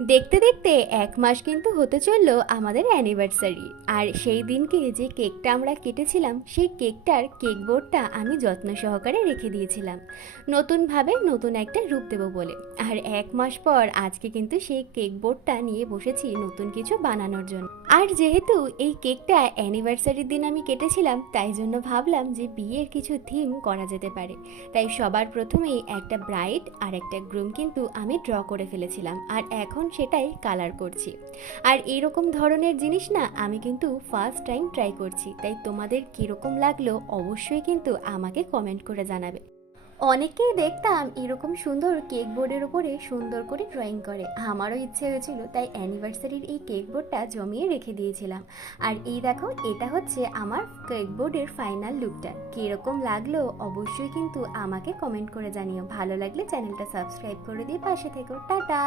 দেখতে দেখতে ১ মাস কিন্তু হতে চললো আমাদের অ্যানিভার্সারি। আর সেই দিনকে যে কেকটা আমরা কেটেছিলাম, সেই কেকটার কেক বোর্ডটা আমি যত্ন সহকারে রেখে দিয়েছিলাম, নতুনভাবে নতুন একটা রূপ দেবো বলে। আর ১ মাস পর আজকে কিন্তু সেই কেক বোর্ডটা নিয়ে বসেছি নতুন কিছু বানানোর জন্য। আর যেহেতু এই কেকটা অ্যানিভার্সারির দিন আমি কেটেছিলাম, তাই জন্য ভাবলাম যে বিয়ের কিছু থিম করা যেতে পারে। তাই সবার প্রথমেই একটা ব্রাইড আর একটা গ্রুম কিন্তু আমি ড্র করে ফেলেছিলাম, আর এখন সেটাই কালার করছি। আর এইরকম ধরনের জিনিস না আমি কিন্তু ফার্স্ট টাইম ট্রাই করছি, তাই তোমাদের কীরকম লাগলো অবশ্যই কিন্তু আমাকে কমেন্ট করে জানাবে। অনেকেই দেখতাম এরকম সুন্দর কেক বোর্ডের উপরে সুন্দর করে ড্রয়িং করে, আমারও ইচ্ছে হয়েছিল, তাই অ্যানিভার্সারির এই কেক বোর্ডটা জমিয়ে রেখে দিয়েছিলাম। আর এই দেখো, এটা হচ্ছে আমার কেক বোর্ডের ফাইনাল লুকটা। কীরকম লাগলো অবশ্যই কিন্তু আমাকে কমেন্ট করে জানিও। ভালো লাগলে চ্যানেলটা সাবস্ক্রাইব করে দিয়ে পাশে থেকো। টাটা।